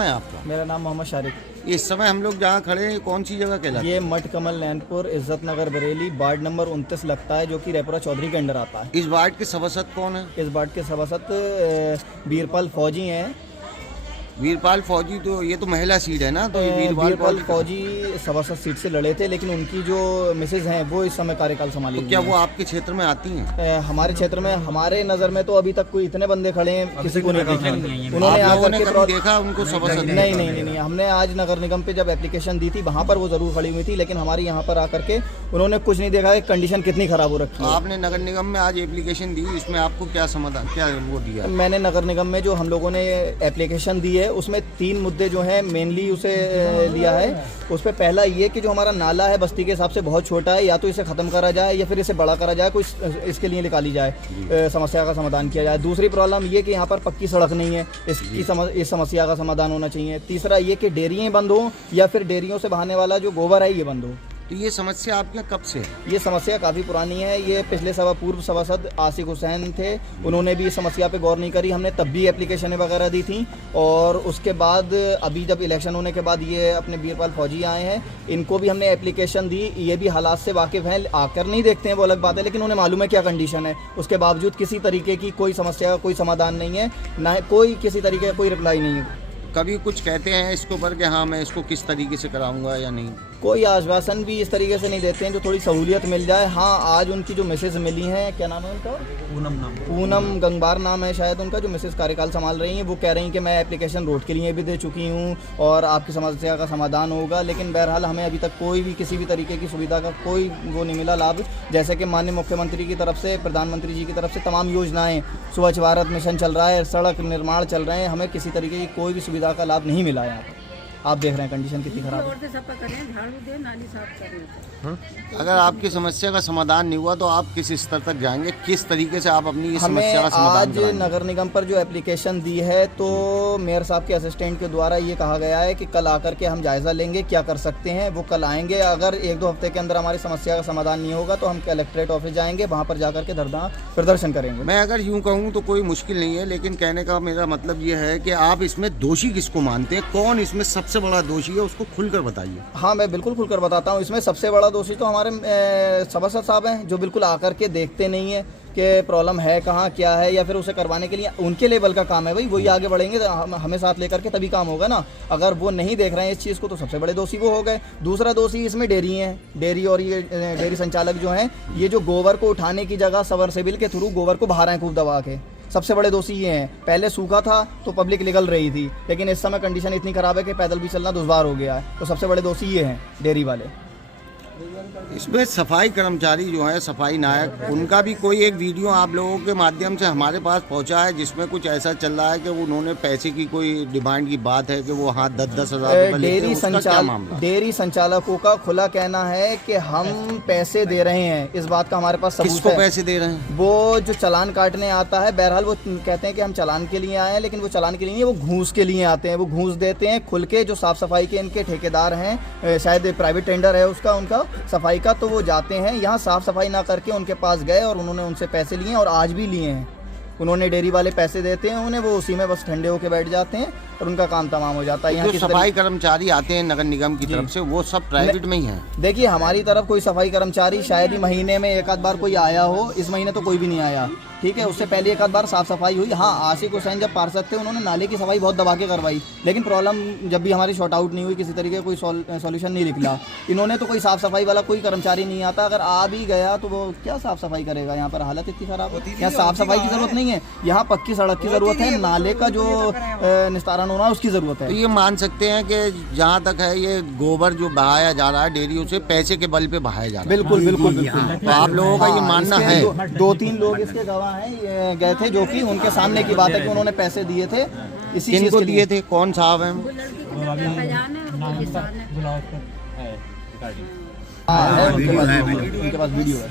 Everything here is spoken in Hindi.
नाम है आपका? मेरा नाम मोहम्मद शारिक। इस समय हम लोग जहाँ खड़े हैं कौन सी जगह कहलाती है? ये मठ कमल नैनपुर इज्जत नगर बरेली वार्ड नंबर 29 लगता है, जो कि रेपुरा चौधरी के अंडर आता है। इस वार्ड के सभासद कौन है? इस वार्ड के सभासद बीरपाल फौजी हैं। वीरपाल फौजी, तो ये तो महिला सीट है ना, तो ये बीरपाल फौजी सभासद सीट से लड़े थे, लेकिन उनकी जो मिसेज हैं वो इस समय कार्यकाल संभाली। तो क्या वो आपके क्षेत्र में आती हैं? हमारे क्षेत्र में, हमारे नज़र में तो अभी तक कोई इतने बंदे खड़े हैं किसी को नहीं देखा। उन्होंने आकर के देखा उनको सभासद? नहीं, हमने आज नगर निगम पे जब एप्लीकेशन दी थी वहाँ पर वो जरूर खड़ी हुई थी, लेकिन हमारे यहाँ पर आकर के उन्होंने कुछ नहीं देखा है कंडीशन कितनी खराब हो रखी है। आपने नगर निगम में आज एप्लीकेशन दी, इसमें आपको क्या समाधान, क्या वो दिया? मैंने नगर निगम में जो हम लोगों ने एप्लीकेशन दी है उसमें 3 मुद्दे जो हैं मेनली उसे लिया है। उस पर पहला ये कि जो हमारा नाला है बस्ती के हिसाब से बहुत छोटा है, या तो इसे ख़त्म करा जाए या फिर इसे बड़ा करा जाए, कोई इसके लिए निकाली जाए, समस्या का समाधान किया जाए। दूसरी प्रॉब्लम ये कि यहाँ पर पक्की सड़क नहीं है, इस समस्या का समाधान होना चाहिए। तीसरा ये कि डेयरियाँ बंद हो या फिर डेयरियों से बहाने वाला जो गोबर है ये बंद हो। तो ये समस्या आपके यहाँ कब से? ये समस्या काफ़ी पुरानी है। ये पिछले पूर्व सभासद आसिक हुसैन थे, उन्होंने भी इस समस्या पे गौर नहीं करी। हमने तब भी एप्लीकेशनें वगैरह दी थी, और उसके बाद अभी जब इलेक्शन होने के बाद ये अपने बीरपाल फौजी आए हैं, इनको भी हमने एप्लीकेशन दी। ये भी हालात से वाकिफ़ हैं, आकर नहीं देखते हैं वो अलग बात है, लेकिन उन्हें मालूम है क्या कंडीशन है। उसके बावजूद किसी तरीके की कोई समस्या का कोई समाधान नहीं है, ना कोई किसी तरीके का कोई रिप्लाई नहीं है। कभी कुछ कहते हैं इसके ऊपर कि हाँ मैं इसको किस तरीके से कराऊंगा या नहीं? कोई आश्वासन भी इस तरीके से नहीं देते हैं जो थोड़ी सहूलियत मिल जाए। हाँ, आज उनकी जो मिसेज मिली हैं, क्या नाम है उनका? पूनम गंगबार नाम है शायद उनका, जो मिसेज कार्यकाल संभाल रही हैं, वो कह रही हैं कि मैं एप्लीकेशन रोड के लिए भी दे चुकी हूँ और आपकी समस्या का समाधान होगा। लेकिन बहरहाल हमें अभी तक कोई भी किसी भी तरीके की सुविधा का कोई वो नहीं मिला लाभ। जैसे कि माननीय मुख्यमंत्री की तरफ से, प्रधानमंत्री जी की तरफ से तमाम योजनाएँ, स्वच्छ भारत मिशन चल रहा है, सड़क निर्माण चल रहे हैं, हमें किसी तरीके की कोई भी सुविधा का लाभ नहीं मिला है यहाँ पर। आप देख रहे हैं कंडीशन कितनी खराब है। अगर आपकी समस्या का समाधान नहीं हुआ तो आप किस स्तर तक जाएंगे, किस तरीके से आप अपनी इस समस्या का समाधान कराएंगे? आज नगर निगम पर जो एप्लीकेशन दी है, तो मेयर साहब के असिस्टेंट के द्वारा ये कहा गया है कि कल आकर के हम जायज़ा लेंगे क्या कर सकते हैं। वो कल आएंगे, अगर 1-2 हफ्ते के अंदर हमारी समस्या का समाधान नहीं होगा तो हम कलेक्ट्रेट ऑफिस जाएंगे, वहाँ पर जाकर के धरना प्रदर्शन करेंगे। मैं अगर यूँ कहूँ तो कोई मुश्किल नहीं है, लेकिन कहने का मेरा मतलब ये है कि आप इसमें दोषी किसको मानते हैं? कौन इसमें सबसे बड़ा दोषी है, उसको खुलकर बताइए। हाँ, मैं बिल्कुल खुलकर बताता हूँ। इसमें सबसे बड़ा दोषी तो हमारे सभासद साहब हैं, जो बिल्कुल आकर के देखते नहीं है कि प्रॉब्लम है कहाँ, क्या है, या फिर उसे करवाने के लिए उनके लेवल का काम है भाई, वही आगे बढ़ेंगे तो हमें साथ लेकर के तभी काम होगा ना। अगर वो नहीं देख रहे हैं इस चीज़ को तो सबसे बड़े दोषी वो हो गए। दूसरा दोषी इसमें डेयरी हैं, डेयरी और ये डेयरी संचालक जो हैं, ये जो गोबर को उठाने की जगह सबमर्सिबल के थ्रू गोबर को बाहर हैं खूब दबा के, सबसे बड़े दोषी ये हैं। पहले सूखा था तो पब्लिक निकल रही थी, लेकिन इस समय कंडीशन इतनी ख़राब है कि पैदल भी चलना दुश्वार हो गया है, तो सबसे बड़े दोषी ये हैं डेयरी वाले। इसमें सफाई कर्मचारी जो है, सफाई नायक, उनका भी कोई एक वीडियो आप लोगों के माध्यम से हमारे पास पहुंचा है, जिसमें कुछ ऐसा चल रहा है कि उन्होंने पैसे की कोई डिमांड की बात है कि वो हाँ 10-10 हज़ार डेयरी संचालकों का खुला कहना है कि हम पैसे दे रहे हैं। इस बात का हमारे पास सबूत है। किसको पैसे दे रहे हैं? वो जो चालान काटने आता है, बहरहाल वो कहते हैं कि हम चालान के लिए आए हैं, लेकिन वो चालान के लिए नहीं, वो घूस के लिए आते हैं। वो घूस देते हैं खुल के, जो साफ़ सफाई के इनके ठेकेदार हैं, शायद प्राइवेट टेंडर है उसका, उनका सफाई का, तो वो जाते हैं यहाँ साफ सफाई ना करके उनके पास गए और उन्होंने उनसे पैसे लिए और आज भी लिए हैं। उन्होंने डेयरी वाले पैसे देते हैं उन्हें, वो उसी में बस ठंडे होके बैठ जाते हैं और उनका काम तमाम हो जाता है। यहाँ जो सफाई कर्मचारी आते हैं नगर निगम की तरफ से, वो सब प्राइवेट में ही हैं। देखिए, हमारी तरफ कोई सफाई कर्मचारी शायद ही महीने में 1 आध बार कोई आया हो, इस महीने तो कोई भी नहीं आया, ठीक है। उससे पहले 1 आध बार साफ सफाई हुई। हाँ, आसिक हुसैन जब पार्षद थे उन्होंने नाले की सफाई बहुत दबा के करवाई, लेकिन प्रॉब्लम जब भी हमारी शॉर्ट आउट नहीं हुई, किसी तरीके का कोई सॉल्यूशन नहीं निकला। इन्होंने तो कोई साफ सफाई वाला कोई कर्मचारी नहीं आता, अगर आ भी गया तो वो क्या साफ सफाई करेगा? यहाँ पर हालत इतनी खराब है, यहाँ साफ सफाई की जरूरत नहीं है, यहाँ पक्की सड़क की जरूरत है, नाले का जो निस्तारण होना है उसकी जरूरत है। तो ये मान सकते हैं कि जहाँ तक है ये गोबर जो बहाया जा रहा है डेयरियों से, पैसे के बल पे बहाया जा रहा है। बिल्कुल बिल्कुल बिल्कुल। तो आप लोगों का ये मानना है? 2-3 लोग इसके गवाह हैं, गए थे, जो कि उनके सामने की बात है कि उन्होंने पैसे दिए थे। इसी चीज को दिए थे? कौन साहब हैं? उनके पास वीडियो है।